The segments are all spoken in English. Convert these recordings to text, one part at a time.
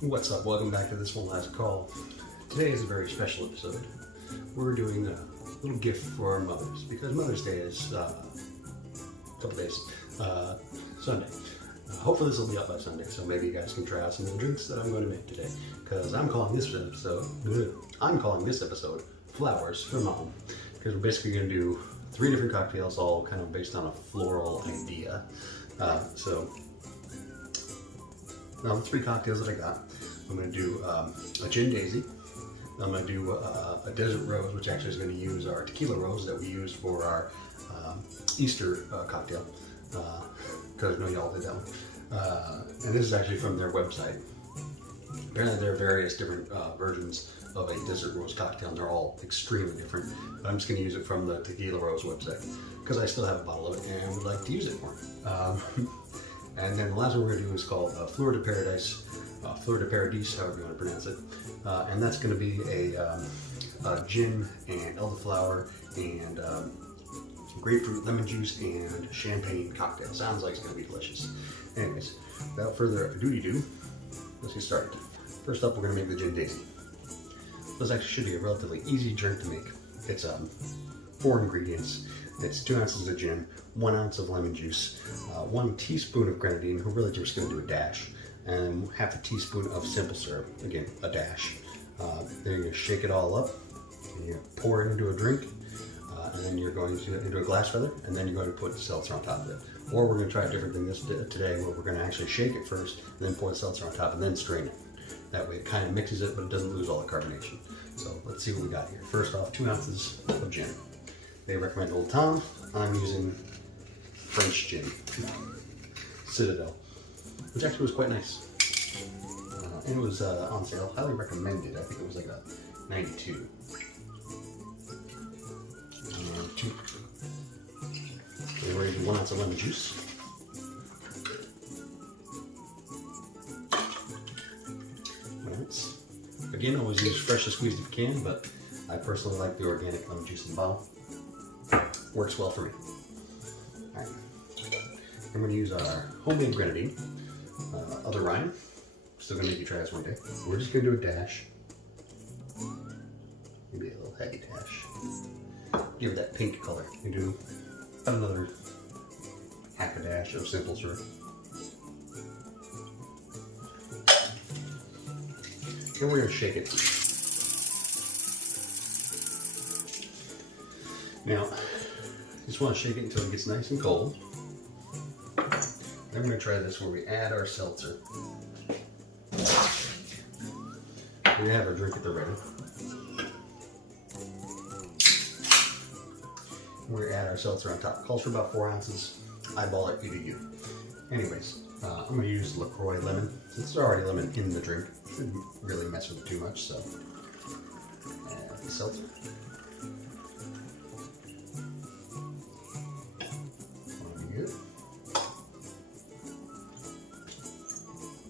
What's up? Welcome back to this one last call. Today is a very special episode. We're doing a little gift for our mothers because Mother's Day is a couple days, Sunday. Hopefully this will be up by Sunday, so maybe you guys can try out some of the drinks that I'm going to make today. Because I'm calling this episode Flowers for Mom. Because we're basically going to do 3 different cocktails, all kind of based on a floral idea. Now the 3 cocktails that I got, I'm going to do a gin daisy. I'm going to do a desert rose, which actually is going to use our tequila rose that we used for our Easter cocktail. Because I know y'all did that one. And this is actually from their website. Apparently there are various different versions of a desert rose cocktail, and they're all extremely different. But I'm just going to use it from the tequila rose website because I still have a bottle of it and would like to use it more. And then the last one we're going to do is called fleur de paradis, however you want to pronounce it. And that's going to be a gin and elderflower and grapefruit, lemon juice, and champagne cocktail. Sounds like it's going to be delicious. Anyways, without further ado, let's get started. First up, we're going to make the gin daisy. This actually should be a relatively easy drink to make. It's 4 ingredients. It's 2 ounces of gin, 1 ounce of lemon juice, 1 teaspoon of grenadine, we're really just going to do a dash, and half a teaspoon of simple syrup, again, a dash. Then you're going to shake it all up, and you're going to pour it into a drink, and then you're going to into a glass rather, and then you're going to put the seltzer on top of it. Or we're going to try a different thing today, where we're going to actually shake it first, and then pour the seltzer on top, and then strain it. That way it kind of mixes it, but it doesn't lose all the carbonation. So let's see what we got here. First off, 2 ounces of gin. They recommend Old Tom. I'm using French gin, Citadel, which actually was quite nice. And it was on sale. Highly recommended. I think it was like a 92. Okay, we're using 1 ounce of lemon juice. Again, always use freshly squeezed if you can, but I personally like the organic lemon juice in the bottle. Works well for me. Alright. I'm going to use our homemade grenadine, other Ryan. Still going to make you try this one day. We're just going to do a dash. Maybe a little heavy dash. Give it that pink color. You do about another half a dash of simple syrup. And we're going to shake it. Now, just want to shake it until it gets nice and cold. Then we're going to try this where we add our seltzer. We're going to have our drink at the ready. We're going to add our seltzer on top. Calls for about 4 ounces. Eyeball it, you do you. Anyways, I'm going to use LaCroix lemon. Since there's already lemon in the drink, shouldn't really mess with it too much, so add the seltzer. Good.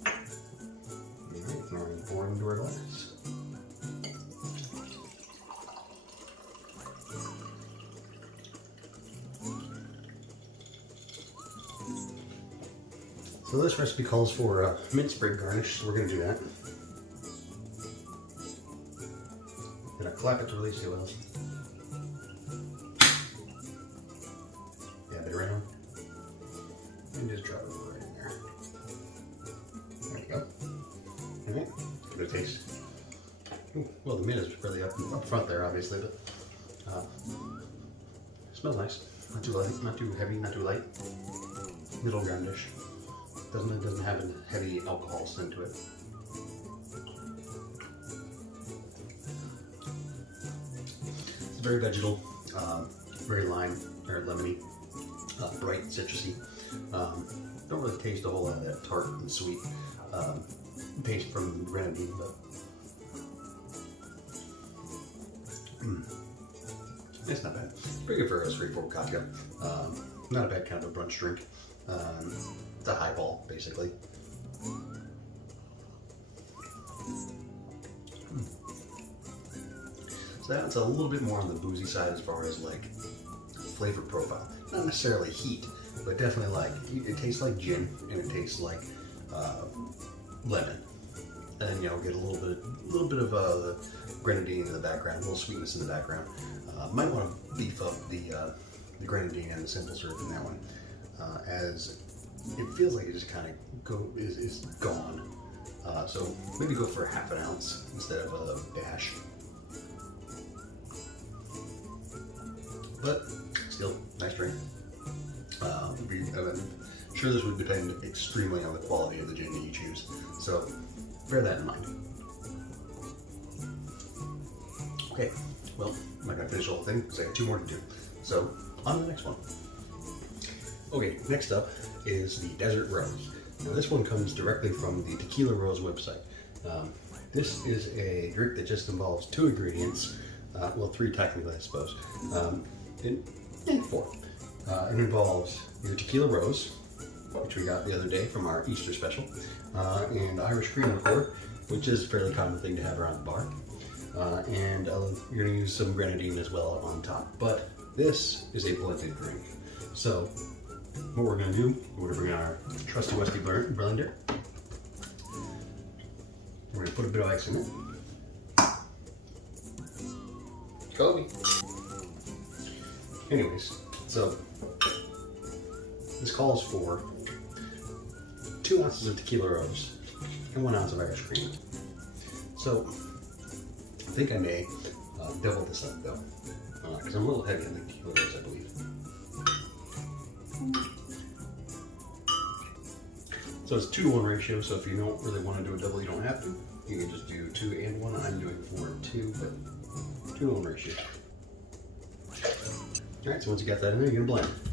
Alright, now we're going to pour it into our glass. So this recipe calls for mint sprig garnish, so we're going to do that. Then I clap it to release the oils. Yeah, a bit around. And just drop it right in there. There we go. Alright, give it a taste. Ooh, well, the mint is really up front there, obviously, but smells nice. Not too light, not too heavy, not too light. Middle groundish. It doesn't have a heavy alcohol scent to it. It's very vegetal, very lime or lemony, bright, citrusy. Don't really taste a whole lot of that tart and sweet taste from Grenadine, but it's not bad. It's pretty good for a straightforward cocktail. Not a bad kind of a brunch drink. It's a highball, basically. So that's a little bit more on the boozy side as far as like flavor profile. Not necessarily heat, but definitely like, it tastes like gin and it tastes like lemon. and you know, get a little bit of the grenadine in the background, a little sweetness in the background. Might want to beef up the grenadine and the simple syrup in that one, as it feels like it just kind of is gone. So maybe go for half an ounce instead of a dash. But still, nice drink. I'm sure this would depend extremely on the quality of the gin that you choose. So bear that in mind. Okay, well, I'm not gonna finish the whole thing because I got 2 more to do. So on to the next one. Okay, next up is the Desert Rose. Now this one comes directly from the Tequila Rose website. This is a drink that just involves 2 ingredients, well 3 technically I suppose, and 4. It involves your Tequila Rose, which we got the other day from our Easter special, and Irish cream liqueur, which is a fairly common thing to have around the bar. And you're going to use some grenadine as well on top. But this is a blended drink. So what we're going to do, we're going to bring on our trusty Westy blender. We're going to put a bit of ice in it. Kobe. Anyways, so this calls for 2 ounces of Tequila Rose and 1 ounce of Irish cream. So I think I may double this up though, because I'm a little heavy on the Tequila Rose, I believe. So it's 2-to-1 ratio, so if you don't really want to do a double, you don't have to. You can just do 2 and 1. I'm doing 4 and 2, but 2-to-1 ratio. Alright, so once you got that in there, you're going to blend.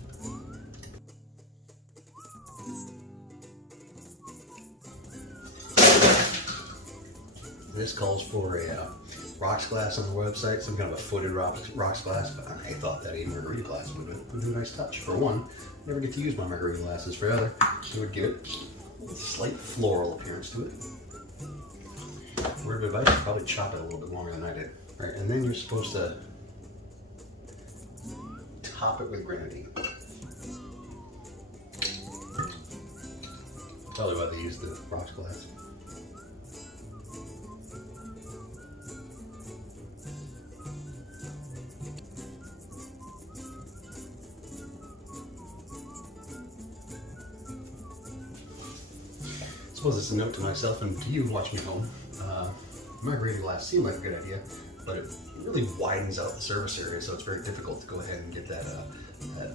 This calls for a rocks glass on the website, some kind of a footed rocks glass, but I thought that a margarita glass would do a nice touch. For one, I never get to use my margarita glasses. For the other, it would give it a slight floral appearance to it. Word of advice, probably chop it a little bit longer than I did. Right, and then you're supposed to top it with grenadine. Probably why they use the rocks glass. I suppose it's a note to myself and to you watching at home. Margarita glass seemed like a good idea, but it really widens out the surface area, so it's very difficult to go ahead and get that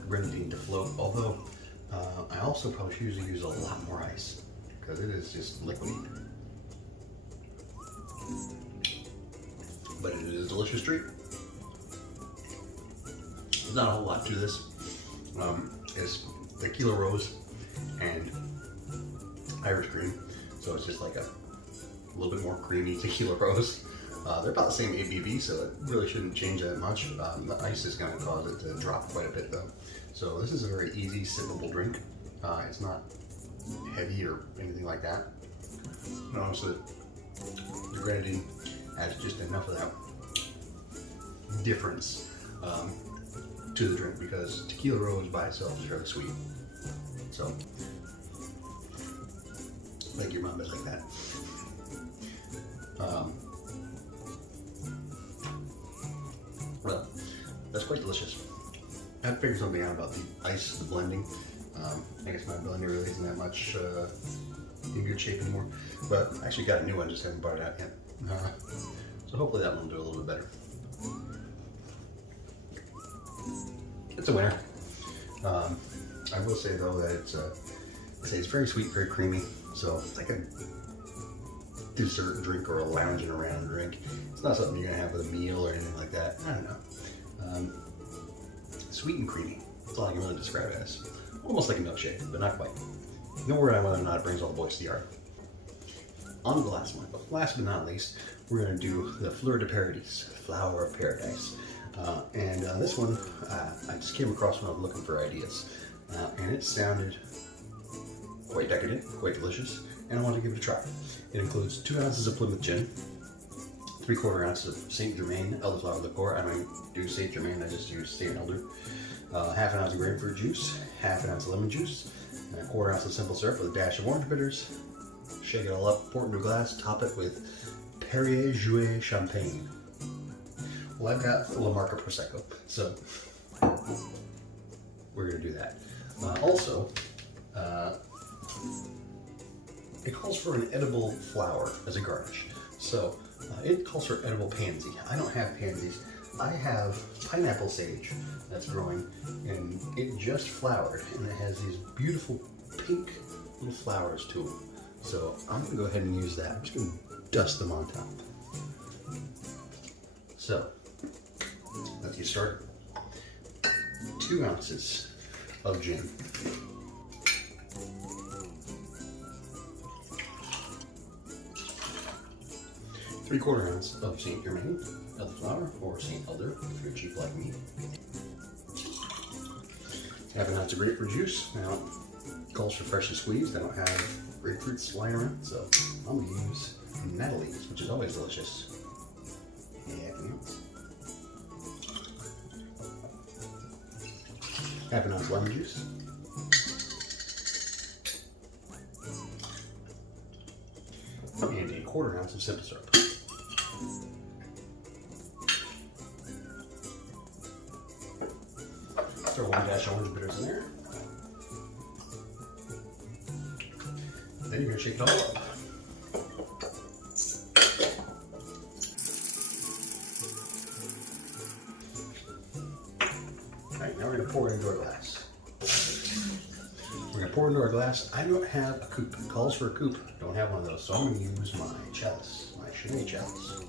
grenadine to float. Although I also probably usually use a lot more ice because it is just liquidy. But it is a delicious treat. There's not a whole lot to this. It's Tequila Rose and Irish cream, so it's just like a little bit more creamy Tequila Rose. They're about the same ABV, so it really shouldn't change that much. The ice is going to cause it to drop quite a bit though. So this is a very easy sippable drink. It's not heavy or anything like that. And honestly, the grenadine adds just enough of that difference to the drink, because Tequila Rose by itself is very sweet. So like your mom is like that. Well, that's quite delicious. I have to figure something out about the ice, the blending. I guess my blender really isn't that much in good shape anymore. But I actually got a new one, just haven't brought it out yet. So hopefully that one will do a little bit better. It's a winner. I will say though that it's very sweet, very creamy. So it's like a dessert drink or a lounging around drink. It's not something you're gonna have with a meal or anything like that. I don't know. Sweet and creamy. That's all I can really describe it as. Almost like a milkshake, but not quite. No word on whether or not it brings all the boys to the yard. On to the last one. But last but not least, we're gonna do the fleur de paradis, flower of paradise. And this one, I just came across when I was looking for ideas. And it sounded quite decadent, quite delicious, and I wanted to give it a try. It includes 2 ounces of Plymouth gin, 3/4 ounces of Saint Germain elderflower liqueur. I don't do Saint Germain, I just use Saint Elder. Half an ounce of grapefruit juice, half an ounce of lemon juice, and 1/4 ounce of simple syrup with a dash of orange bitters, Shake it all up, pour it into a glass, top it with Perrier Jouet Champagne. Well, I've got La Marca Prosecco, so we're gonna do that. Also, it calls for an edible flower as a garnish. So it calls for edible pansy. I don't have pansies. I have pineapple sage that's growing, and it just flowered, and it has these beautiful pink little flowers to them. So I'm gonna go ahead and use that. I'm just gonna dust them on top. So let's get started. 2 ounces of gin. 3/4 ounce of Saint Germain elderflower, or Saint Elder if you're cheap like me. 1/2 ounce of grapefruit juice. Now it calls for freshly squeezed. I don't have grapefruits lying around, so I'm gonna use Natalie's, which is always delicious. 1/2 ounce. 1/2 ounce lemon juice. And 1/4 ounce of simple syrup. Throw 1 dash orange bitters in there. Then you're gonna shake it all up. Alright, now we're gonna pour it into our glass. We're gonna pour it into our glass. I don't have a coupe. It calls for a coupe. Don't have one of those, so I'm gonna use my chalice, my Chimay chalice.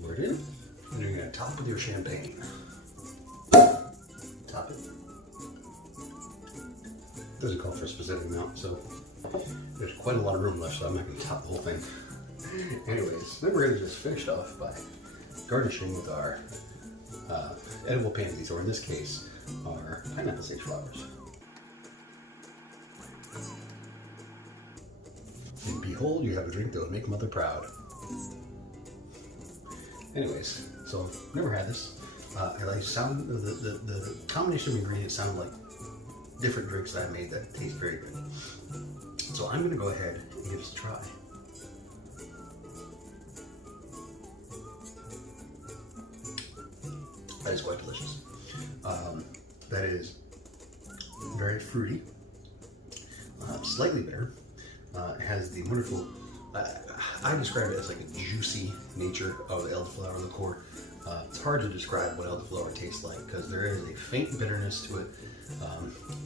Pour it in, and you're gonna top with your champagne. Top it. Doesn't call for a specific amount, so there's quite a lot of room left, so I'm not gonna top the whole thing. Anyways, then we're gonna just finish off by garnishing with our edible pansies, or in this case, our pineapple sage flowers. And behold, you have a drink that would make mother proud. Anyways, so never had this. I like sound the combination of ingredients sound like different drinks that I made that taste very good. So I'm gonna go ahead and give this a try. That is quite delicious. That is very fruity, slightly bitter. It has the wonderful, I describe it as like a juicy nature of the elderflower liqueur. It's hard to describe what elderflower tastes like because there is a faint bitterness to it,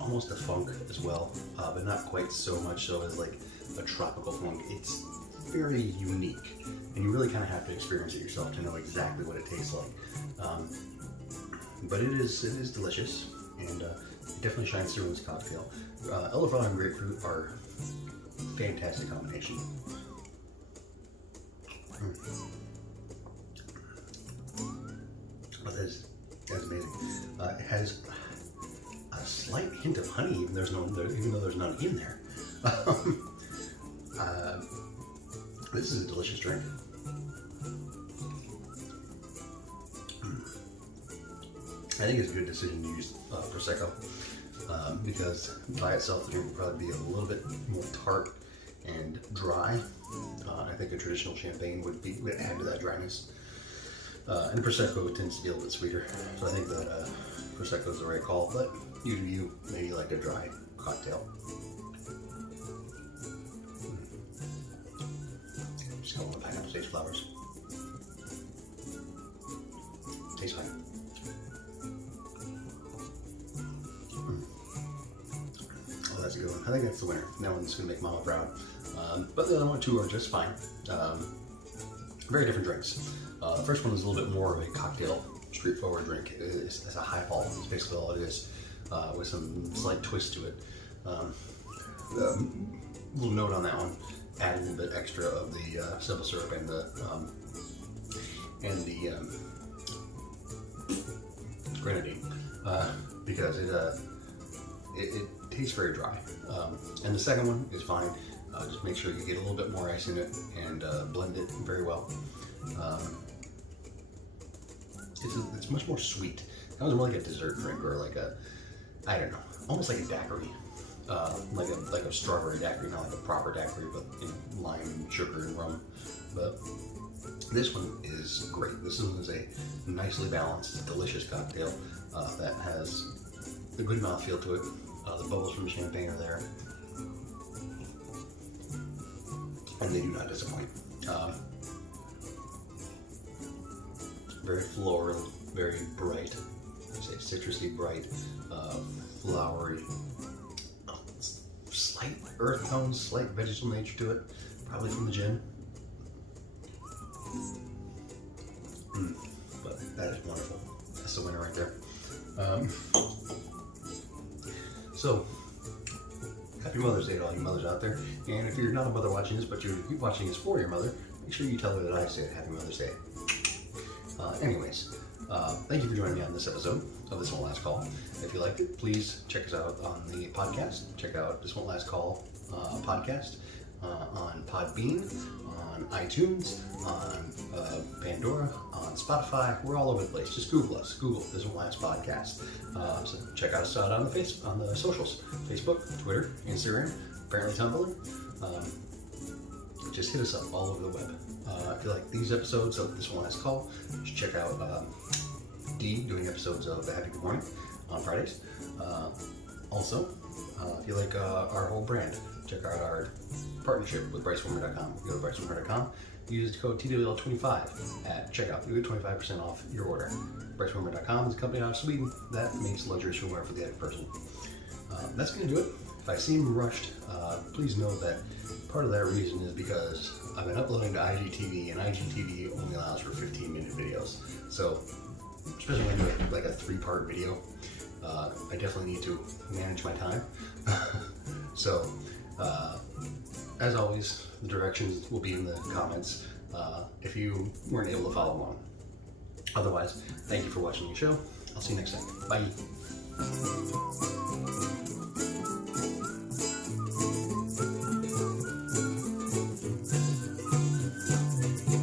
almost a funk as well, but not quite so much so as like a tropical funk. It's very unique, and you really kind of have to experience it yourself to know exactly what it tastes like. But it is delicious, and it definitely shines through in this cocktail. Elderflower and grapefruit are a fantastic combination. Oh, that's amazing. It has a slight hint of honey, even though there's none in there. This is a delicious drink. I think it's a good decision to use Prosecco because by itself the drink would probably be a little bit more tart and dry. I think a traditional champagne would add to that dryness. And Prosecco tends to be a little bit sweeter, so I think that Prosecco is the right call, but you maybe like a dry cocktail. Just got 1 pineapple sage flowers. Tastes fine. Oh, that's a good one. I think that's the winner. That one's gonna make Mama proud. But the other one, 2 are just fine. Very different drinks. The first one is a little bit more of a cocktail, straightforward drink. It's a highball. It's basically all it is, with some slight twist to it. Little note on that one: add a little bit extra of the simple syrup and the Grenadine, because it tastes very dry. And the second one is fine. Just make sure you get a little bit more ice in it and blend it very well. It's much more sweet That was more like a dessert drink, or like a, I don't know, almost like a daiquiri. Like a strawberry daiquiri, not like a proper daiquiri, but lime, sugar, and rum. But this one is great. This one is a nicely balanced, delicious cocktail that has a good mouthfeel to it. The bubbles from the champagne are there, and they do not disappoint. Very floral, very bright, say citrusy bright, flowery, slight earth tones, slight vegetable nature to it, probably from the gin. But that is wonderful. That's the winner right there. So, happy Mother's Day to all you mothers out there. And if you're not a mother watching this, but you're watching this for your mother, make sure you tell her that I said Happy Mother's Day. Anyways, thank you for joining me on this episode of This Won't Last Call. If you liked it, please check us out on the podcast. Check out This Won't Last Call podcast on Podbean, on iTunes, on Pandora, on Spotify. We're all over the place. Just Google us. Google This Won't Last Podcast. So check us out on the socials: Facebook, Twitter, Instagram, apparently Tumblr. Just hit us up all over the web. If you like these episodes of This One Last Call, you should check out Dee doing episodes of The Happy Good Morning on Fridays. Also, if you like our whole brand, check out our partnership with BryceWarmer.com. Go to BryceWarmer.com, use the code TWL25 at checkout. You get 25% off your order. BryceWarmer.com is a company out of Sweden that makes luxurious swimwear for the average person. That's going to do it. If I seem rushed, please know that part of that reason is because I've been uploading to IGTV, and IGTV only allows for 15-minute videos. So, especially when I'm doing like a 3-part video, I definitely need to manage my time. So, as always, the directions will be in the comments if you weren't able to follow along. Otherwise, thank you for watching the show. I'll see you next time. Bye.